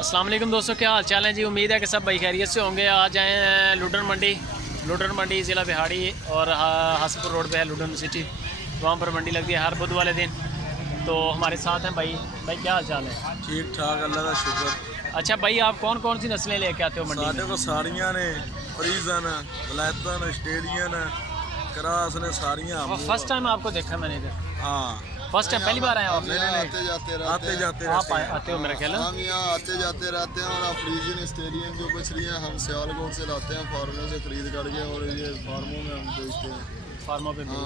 अस्सलाम वालेकुम दोस्तों, क्या हाल चाल है जी। उम्मीद है कि सब भाई खैरियत से होंगे। आज आए हैं लुडन मंडी ज़िला बिहाड़ी और हासपुर रोड पे है लुडन सिटी। वहाँ पर मंडी लगती है हर बुध वाले दिन। तो हमारे साथ हैं भाई क्या हाल चाल है? ठीक ठाक, अल्लाह का शुक्र। अच्छा भाई, आप कौन कौन सी नस्लें लेके आते हो मंडी में? साढ़े को सारियां ने, फ्रीजन, वलैतन, ऑस्ट्रेलियन, क्रास ने, सारियां। फर्स्ट टाइम आपको देखा मैंने इधर। हाँ, फर्स्ट टाइम, पहली बार आए आप? आते जाते आप आते हो मेरा ख्याल है। हम यहाँ आते जाते रहते हैं। और फ्रीजन ऑस्ट्रेलियन जो मछलियाँ हम सियालकोट से लाते हैं, फार्मों से खरीद करके, और ये फार्मों में हम बेचते हैं। फार्मों पे तो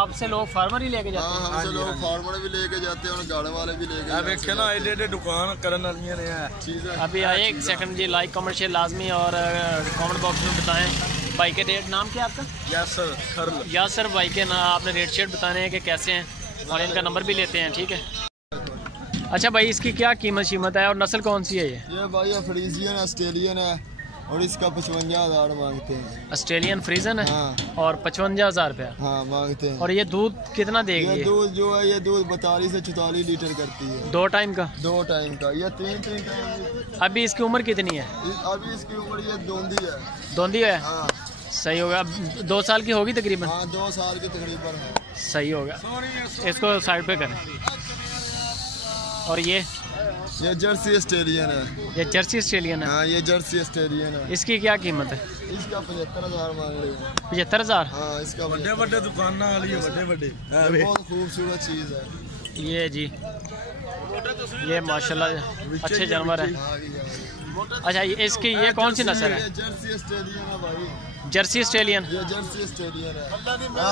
आपसे लोग फार्मर ही लेके जाते हैं? हमसे लोग फार्मर भी लेके जाते हैं और गाड़े वाले भी लेके जाते हैं। ना एडे दुकान करने वाली ने चीज़ें। अभी आए एक सेकंड जी, लाइक कमेंट शेयर लाजमी और कमेंट बॉक्स में बताएं भाई के रेट। नाम क्या आपका? यासर भाई के ना आपने रेट शेट बताने हैं कि कैसे हैं, और इनका नंबर भी लेते हैं, ठीक है। अच्छा भाई, इसकी क्या कीमत है और नस्ल कौन सी है? ये भाई फ्रीजियन ऑस्ट्रेलियन है और इसका 55,000 मांगते हैं। ऑस्ट्रेलियन फ्रीजन है। हाँ। और 55,000 रुपया। हाँ मांगते हैं। और ये दूध कितना देगी? ये दूध जो है, ये दूध 42 से 44 लीटर करती है। 2 टाइम का? 2 टाइम का। ये 3 टाइम। अभी इसकी उम्र कितनी है? अभी इसकी उम्र ये दोंदी है। दोंदी है? हाँ। सही होगा। 2 साल की होगी तकरीबन? हाँ, 2 साल की तकरीबन है। सही होगा। इसको साइड पे करें। और ये जर्सी ऑस्ट्रेलियन है। ये जर्सी ऑस्ट्रेलियन है? हाँ, ये जर्सी ऑस्ट्रेलियन है। इसकी क्या कीमत है? इसका 75,000 मांग रहे हैं। 75,000? हाँ, इसका बड़े दुकान वाली है, बड़े बहुत खूबसूरत चीज़ है ये जी। ये माशाल्लाह अच्छे जानवर है। अच्छा, इसकी ये कौन सी नस्ल है? जर्सी ऑस्ट्रेलियन है भाई। Jersey Australian? ये जर्सी ऑस्ट्रेलियन है।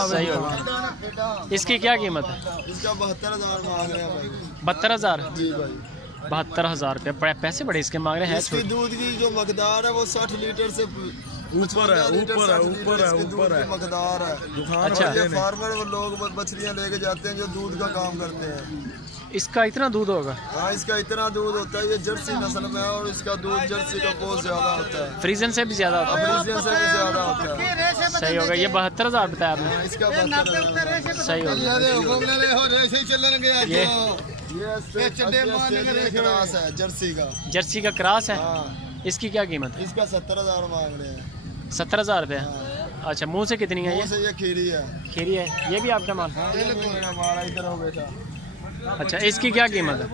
सही होगा। इसकी क्या कीमत है? इसका 72,000 मांग रहे हैं भाई। 72,000? जी भाई। 72,000 रुपये। पैसे बड़े इसके मांग रहे हैं। इसकी दूध की जो मकदार है वो 60 लीटर से ऊपर है मकदार है। अच्छा। ये फार्मर वो लोग मछलियाँ लेके जाते हैं जो दूध का काम करते हैं। इसका इतना दूध होगा? हाँ, इसका इतना दूध होता है। ये जर्सी नस्ल में है और इसका दूध जर्सी का बहुत ज्यादा होता है। फ्रीजन से भी ज्यादा होता है? फ्रीजन से भी ज्यादा होता है। सही होगा। ये 72,0000 बताया आपने? इसका 72,000 सही होगा। ये क्रास है, जर्सी का क्रास है। हाँ। इसकी क्या कीमत है? इसका 70,000 मांग रहे हैं। 70,000 रुपये? अच्छा, मुंह से कितनी है ये खीरी है। खीरी है। ये भी आपका माल? हमारा इधर हो बेटा। अच्छा, इसकी क्या कीमत है?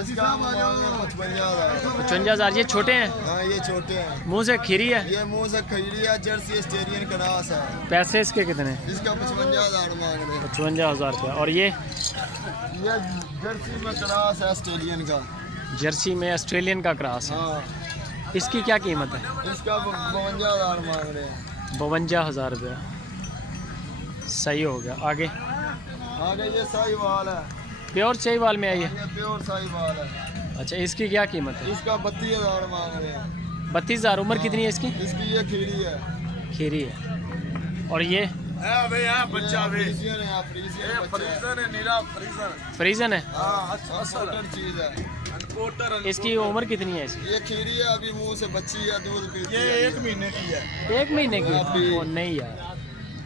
इसका 55,000। 55,000? ये छोटे हैं? हाँ, ये छोटे हैं। मुंह से खीरी है? ये मुंह से खीरी है, जर्सी ऑस्ट्रेलियन क्रास है। पैसे इसके कितने? इसका 55,000 मांग रहे हैं। 55,000 रुपये। और ये जर्सी में क्रास है ऑस्ट्रेलियन का। जर्सी में ऑस्ट्रेलियन का क्रास है। हाँ। इसकी क्या कीमत है? इसका 52,000 मांग रहे हैं। 52,000 रुपये। सही हो गया। आगे ये साहिवाल है। प्योर साहिवाल में आई है? ये प्योर साहिवाल है। अच्छा, इसकी क्या कीमत है? इसका 32,000 मांग रहे हैं। 32,000? उम्र कितनी है इसकी? इसकी ये खीरी है। खीरी है। और ये बच्चा फ्रीजन है? चीज है। इसकी उम्र कितनी है इसकी? ये खीरी है, अभी मुंह से बच्ची है, दूध पीती है। ये 1 महीने की है। 1 महीने की? ओ, नहीं यार,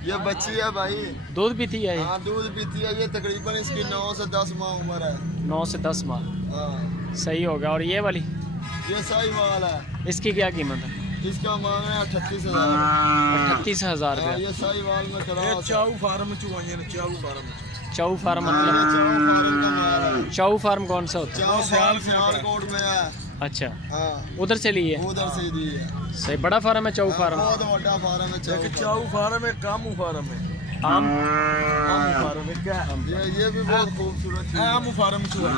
ये बच्ची है भाई। दूध पीती है? हाँ, दूध पीती है। ये तकरीबन इसकी 9 से 10 माह उम्र है। 9 से 10 माह? हाँ। सही होगा। और ये वाली? ये साहिवाल है। इसकी क्या कीमत है? इसका मांग है 38,000। 38,000 रुपये? ये साहिवाल में क्रास है। चाऊ फार्म चुवाइए ने, चाऊ फार्म। चाऊ फार्म मतलब? चाऊ फार्म का माल है। चाऊ फार्म कौन सा होता है? चाऊ सियालकोट में है। अच्छा। हाँ, उधर से ली है? उधर से दी है। सही बड़ा फार्म है चाऊ फार्म? बहुत बड़ा फार्म है चाऊ फार्म है। कामू फार्म है। आम फार्म है क्या? ये भी बहुत खूबसूरत चीज़ है। आम फार्म चुवाइए।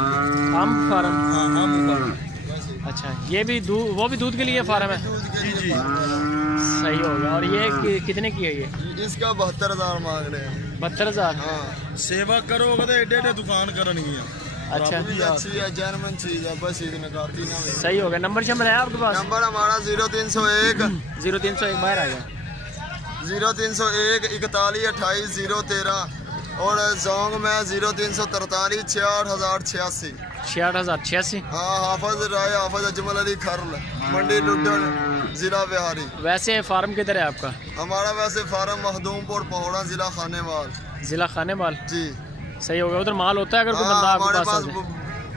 आम फार्म? आम फार्म। अच्छा, ये भी वो भी दूध के लिए फार्म है? जी। सही होगा। और ये कितने की है ये? इसका 72,000 मांग रहे हैं। 72,000? हाँ। सेवा करोगे तो एडे दुकान करनी है। अच्छा, अच्छी है, जर्मन चीज है, बस इतने काफी ना। सही होगा। नंबर है आपके पास? नंबर हमारा 0301 0301 बाहर आ गया। 0301 41 28 013 और जोंग में 0343 68,086। 68,086? हाँ, हाफिज अजमल अली खरल, मंडी लुडन, जिला बिहारी। वैसे फार्म किधर है आपका? हमारा वैसे फार्म मखदूमपुर पहोड़ा, जिला खानेवाल। जिला खानेवाल? जी। सही होगा। उधर माल होता है अगर कोई बंदा आपके पास आ जाए?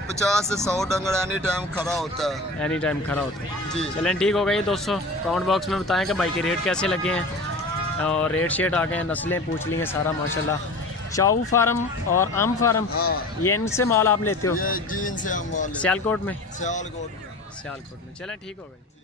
50 से 100 डंगर एनी टाइम खड़ा होता है। एनी टाइम खड़ा होता है जी। चलें ठीक हो गई दोस्तों, कमेंट बॉक्स में बताएं कि भाई के रेट कैसे लगे हैं और रेट शेट आ गए हैं, नस्लें पूछ ली हैं सारा माशाल्लाह। चाऊ फार्म और आम फार्म, हाँ ये इनसे माल आप लेते हो? ये जी इनसे हम माल सियालकोट में? सियालकोट में। सियालकोट में। चलें ठीक हो गई।